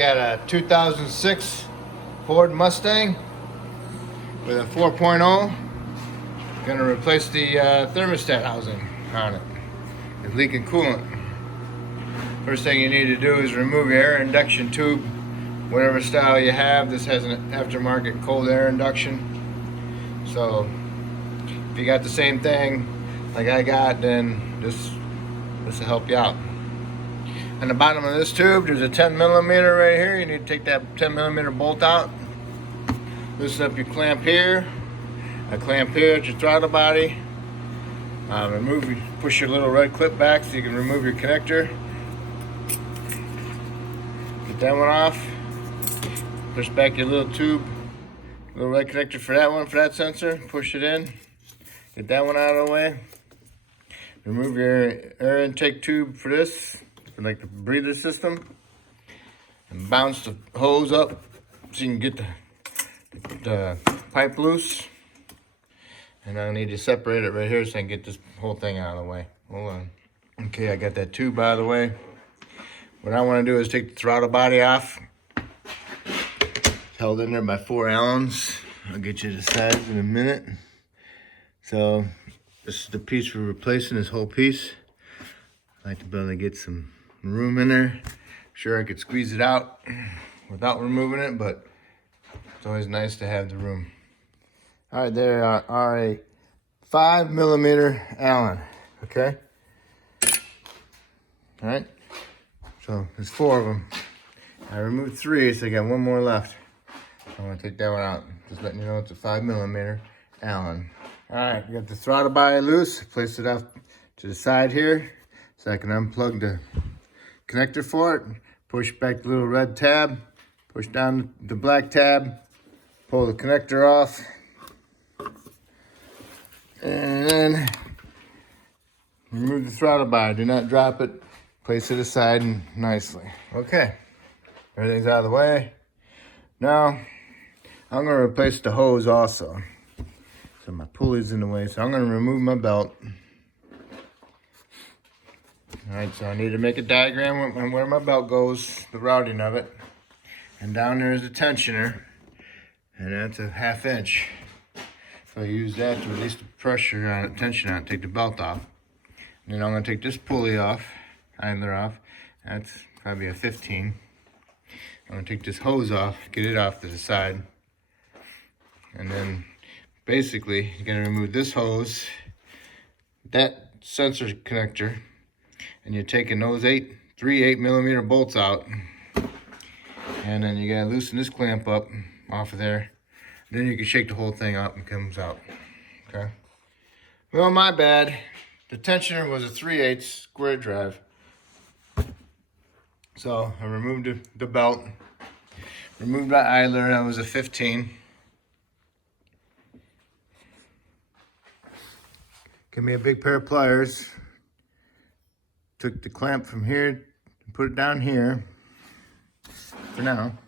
got a 2006 Ford Mustang with a 4.0. Gonna replace the thermostat housing on it. It's leaking coolant. First thing you need to do is remove your air induction tube, whatever style you have. This has an aftermarket cold air induction. So if you got the same thing like I got, then this will help you out. On the bottom of this tube, there's a 10 millimeter right here. You need to take that 10 millimeter bolt out. Loosen up your clamp here, a clamp here at your throttle body. Push your little red clip back so you can remove your connector. Get that one off. Push back your little tube, little red connector for that one, for that sensor. Push it in. Get that one out of the way. Remove your air intake tube for this, for like the breather system, and bounce the hose up so you can get the pipe loose. And I need to separate it right here so I can get this whole thing out of the way. Hold on. Okay, I got that tube out of the way. What I want to do is take the throttle body off. It's held in there by 4 Allens. I'll get you the size in a minute. So this is the piece we're replacing, this whole piece. I like to be able to get some room in there. Sure, I could squeeze it out without removing it, but it's always nice to have the room. All right, there are a 5 millimeter Allen, okay? All right, so there's 4 of them. I removed 3, so I got 1 more left. I'm gonna take that one out. Just letting you know it's a 5 millimeter Allen. All right, we got the throttle body loose. Place it off to the side here so I can unplug the connector for it. Push back the little red tab, push down the black tab, pull the connector off, and then remove the throttle body. Do not drop it. Place it aside and nicely. Okay, everything's out of the way. Now, I'm gonna replace the hose also. So my pulley's in the way, so I'm gonna remove my belt. All right, so I need to make a diagram on where my belt goes, the routing of it. And down there is the tensioner, and that's a 1/2 inch. So I use that to release the pressure on it, tension on it, take the belt off. And then I'm gonna take this pulley off, idler off. That's probably a 15. I'm gonna take this hose off, get it off to the side. And then basically, you're gonna remove this hose, that sensor connector, and you're taking those 3 8 millimeter bolts out. And then you gotta loosen this clamp up off of there. Then you can shake the whole thing up and it comes out, okay? Well, my bad. The tensioner was a 3/8 square drive. So I removed the belt, removed that idler, that was a 15. Give me a big pair of pliers. Took the clamp from here and put it down here for now.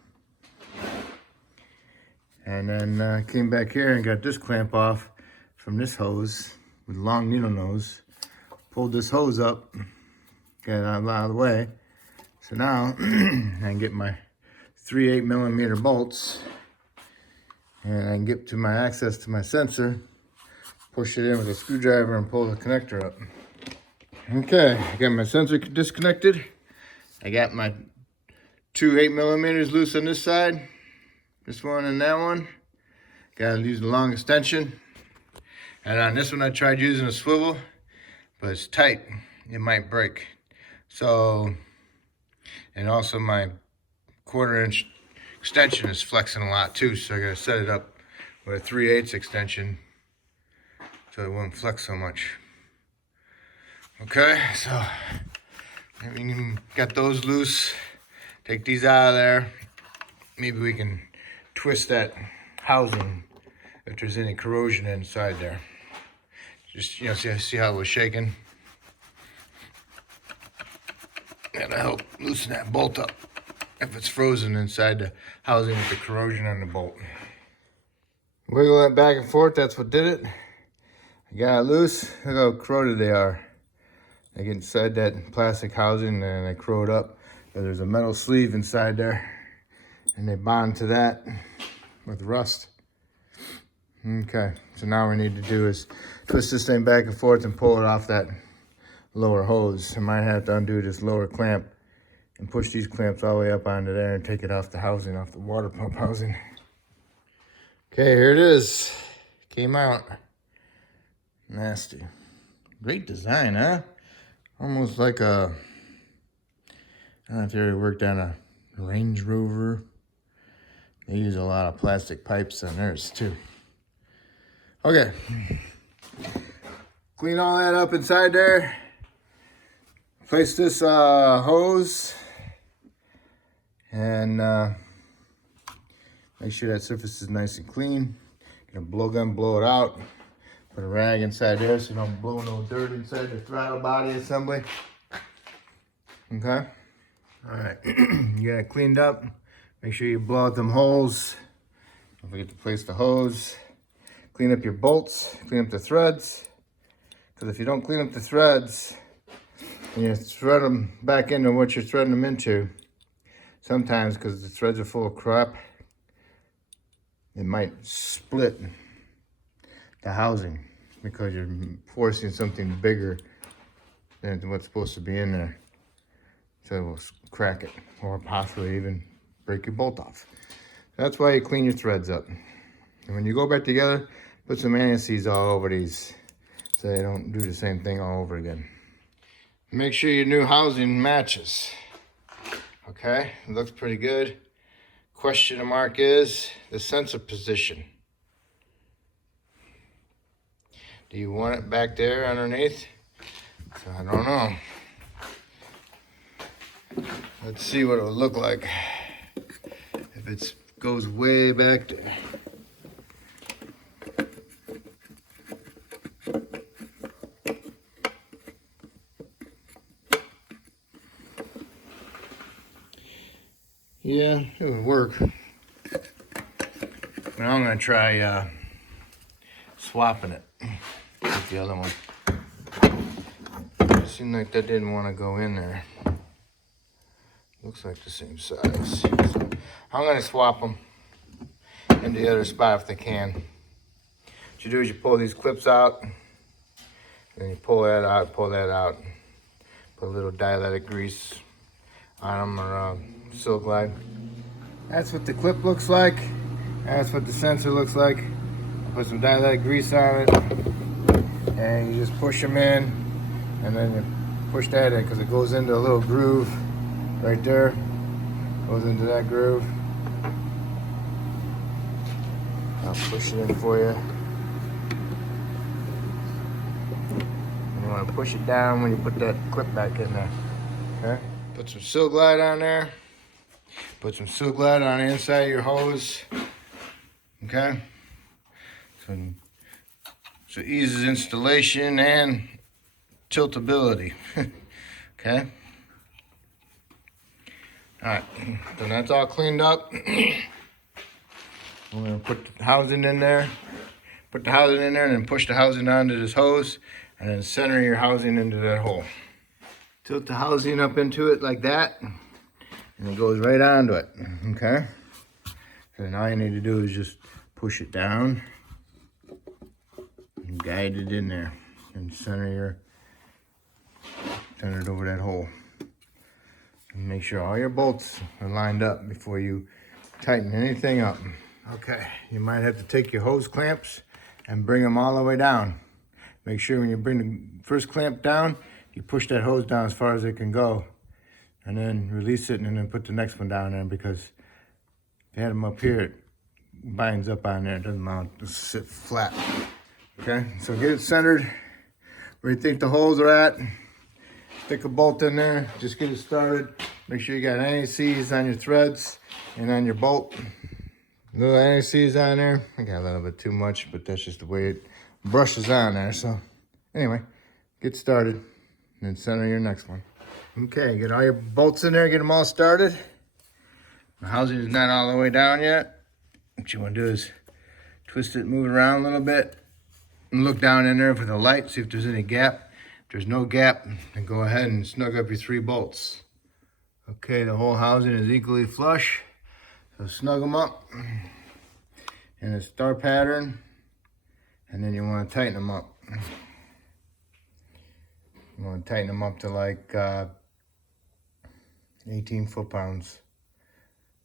And then came back here and got this clamp off from this hose with a long needle nose. Pulled this hose up, got it out of the way. So now I can get my 3 8 millimeter bolts and I can get to my access to my sensor, push it in with a screwdriver and pull the connector up. Okay, I got my sensor disconnected. I got my 2 8 millimeters loose on this side. This one and that one. Gotta use the long extension. And on this one I tried using a swivel, but it's tight. It might break. So, and also my 1/4 inch extension is flexing a lot too, so I gotta set it up with a 3/8 extension so it won't flex so much. Okay, so I mean, got those loose. Take these out of there. Maybe we can twist that housing if there's any corrosion inside there. Just, you know, see how it was shaking? That'll help loosen that bolt up if it's frozen inside the housing with the corrosion on the bolt. Wiggle that back and forth, that's what did it. I got it loose. Look how corroded they are. They get inside that plastic housing and they corrode up. There's a metal sleeve inside there. and they bond to that with rust. Okay, so now what we need to do is twist this thing back and forth and pull it off that lower hose. I might have to undo this lower clamp and push these clamps all the way up onto there and take it off the housing, off the water pump housing. Okay, here it is. Came out. Nasty. Great design, huh? Almost like a, I don't know if you ever worked on a Range Rover. They use a lot of plastic pipes on theirs too. Okay. Clean all that up inside there. Place this hose and make sure that surface is nice and clean. Get a blow gun, blow it out. Put a rag inside there so you don't blow no dirt inside the throttle body assembly. Okay. All right. You got it cleaned up. Make sure you blow out them holes. Don't forget to place the hose. Clean up your bolts. Clean up the threads. Because if you don't clean up the threads and you thread them back into what you're threading them into, sometimes because the threads are full of crap, it might split the housing because you're forcing something bigger than what's supposed to be in there. So it will crack it or possibly even break your bolt off. That's why you clean your threads up. And when you go back together, put some anti-seize all over these so they don't do the same thing all over again. Make sure your new housing matches. Okay, it looks pretty good. Question mark is the sensor position. Do you want it back there underneath? So I don't know. Let's see what it will look like if it goes way back there. Yeah, it would work. But I'm gonna try swapping it with the other one. It seemed like that didn't want to go in there. Looks like the same size. So I'm gonna swap them in the other spot if they can. What you do is you pull these clips out, then you pull that out, pull that out. Put a little dielectric grease on them or silk glide. That's what the clip looks like. That's what the sensor looks like. Put some dielectric grease on it, and you just push them in, and then you push that in because it goes into a little groove right there. Goes into that groove. I'll push it in for you. And you want to push it down when you put that clip back in there. Okay. Put some silk glide on there. Put some silk glide on the inside of your hose. Okay. So it eases installation and tiltability. Okay. All right. So that's all cleaned up. I'm gonna put the housing in there. Put the housing in there and then push the housing onto this hose and then center your housing into that hole. Tilt the housing up into it like that and it goes right onto it, okay? So then all you need to do is just push it down and guide it in there and center it over that hole. And make sure all your bolts are lined up before you tighten anything up. Okay, you might have to take your hose clamps and bring them all the way down. Make sure when you bring the first clamp down, you push that hose down as far as it can go. And then release it and then put the next one down there because if you had them up here, it binds up on there. It doesn't mount, just sit flat. Okay, so get it centered where you think the holes are at. Stick a bolt in there, just get it started. Make sure you got anti-seize on your threads and on your bolt. Little anti-seize on there. I got a little bit too much, but that's just the way it brushes on there. So anyway, get started and then center your next one. Okay, get all your bolts in there, get them all started. The housing is not all the way down yet. What you want to do is twist it, move it around a little bit, and look down in there for the light, see if there's any gap. If there's no gap, then go ahead and snug up your 3 bolts. Okay, the whole housing is equally flush. So So snug them up in a star pattern, and then you want to tighten them up. You want to tighten them up to like 18 foot-pounds.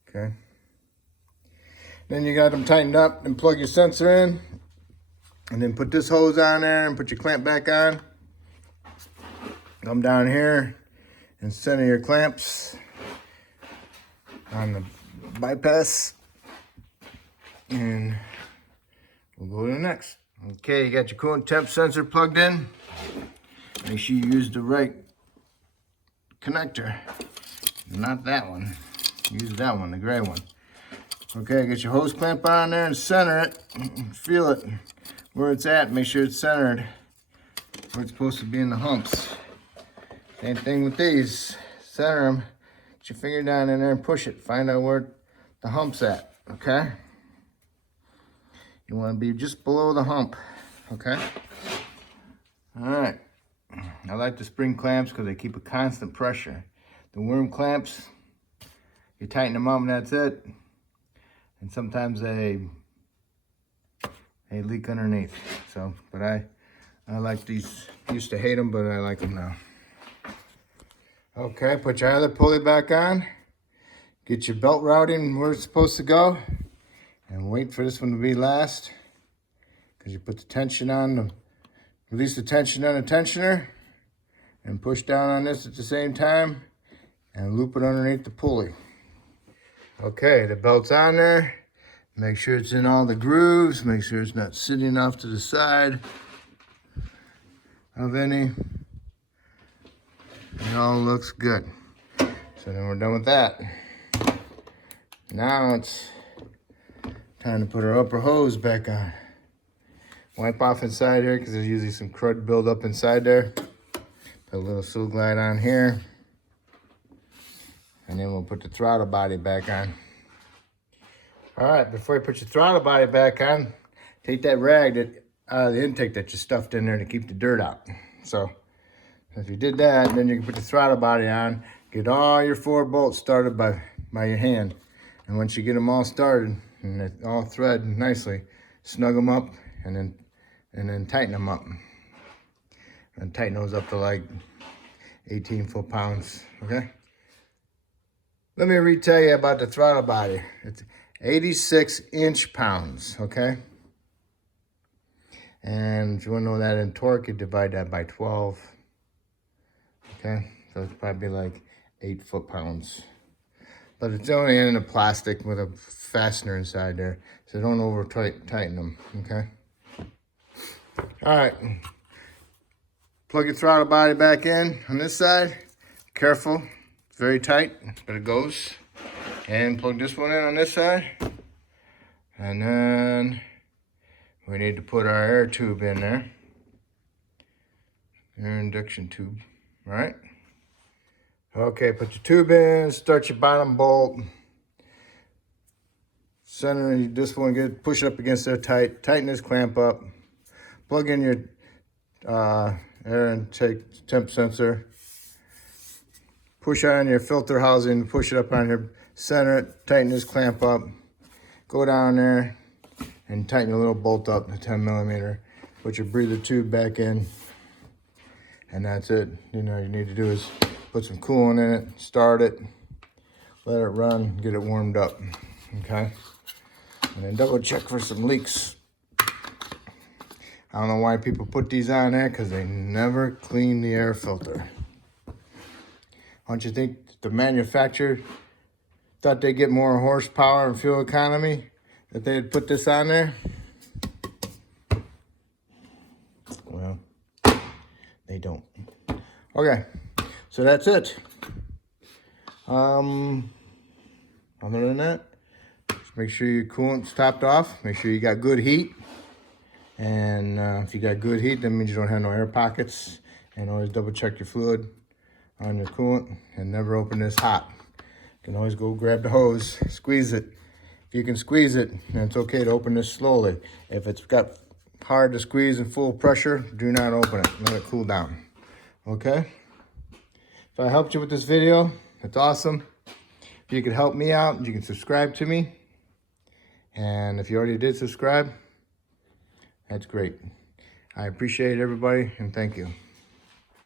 Okay. Then you got them tightened up, and plug your sensor in, and then put this hose on there and put your clamp back on. Come down here and center your clamps on the bypass, and we'll go to the next. Okay, you got your coolant temp sensor plugged in. Make sure you use the right connector, not that one. Use that one, the gray one. Okay, get your hose clamp on there and center it. Feel it where it's at. Make sure it's centered where it's supposed to be in the humps. Same thing with these. Center them. Get your finger down in there and push it. Find out where the hump's at. Okay? You want to be just below the hump. Okay? Alright. I like the spring clamps because they keep a constant pressure. The worm clamps, you tighten them up and that's it. And sometimes they leak underneath. So, but I like these. Used to hate them, but I like them now. Okay, put your other pulley back on. Get your belt routing where it's supposed to go. And wait for this one to be last. Because you put the tension on, release the tension on the tensioner. And push down on this at the same time. And loop it underneath the pulley. Okay, the belt's on there. Make sure it's in all the grooves. Make sure it's not sitting off to the side of any. It all looks good. So then we're done with that. Now it's time to put our upper hose back on. Wipe off inside here because there's usually some crud buildup inside there. Put a little Seal Glide on here. And then we'll put the throttle body back on. All right, before you put your throttle body back on, take that rag that out of the intake that you stuffed in there to keep the dirt out. So if you did that, then you can put the throttle body on, get all your 4 bolts started by your hand. And once you get them all started and they all thread nicely, snug them up and then tighten them up. And tighten those up to like 18 foot-pounds, okay? Let me retell you about the throttle body. It's 86 inch-pounds, okay? And if you want to know that in torque, you divide that by 12. Okay, so it's probably like 8 foot-pounds. But it's only in a plastic with a fastener inside there. So don't over tighten them, okay? All right. Plug your throttle body back in on this side. Careful. Very tight, but it goes. And plug this one in on this side. And then we need to put our air tube in there. Air induction tube, right? Okay, put your tube in, start your bottom bolt. Center this one, push it up against there tight. Tighten this clamp up. Plug in your air intake temp sensor. Push on your filter housing, push it up on here, center it, tighten this clamp up, go down there and tighten your little bolt up, the 10 millimeter. Put your breather tube back in, and that's it. You know, you need to do is put some coolant in it, start it, let it run, get it warmed up, okay? And then double check for some leaks. I don't know why people put these on there, because they never clean the air filter. Don't you think the manufacturer thought they'd get more horsepower and fuel economy that they'd put this on there? Well, they don't. Okay, so that's it. Other than that, just make sure your coolant's topped off. Make sure you got good heat. And if you got good heat, that means you don't have no air pockets. And always double check your fluid on your coolant and never open this hot. You can always go grab the hose, squeeze it. If you can squeeze it, then it's okay to open this slowly. If it's got hard to squeeze and full pressure, do not open it. Let it cool down. Okay? If I helped you with this video, that's awesome. If you could help me out, you can subscribe to me. And if you already did subscribe, that's great. I appreciate it, everybody, and thank you.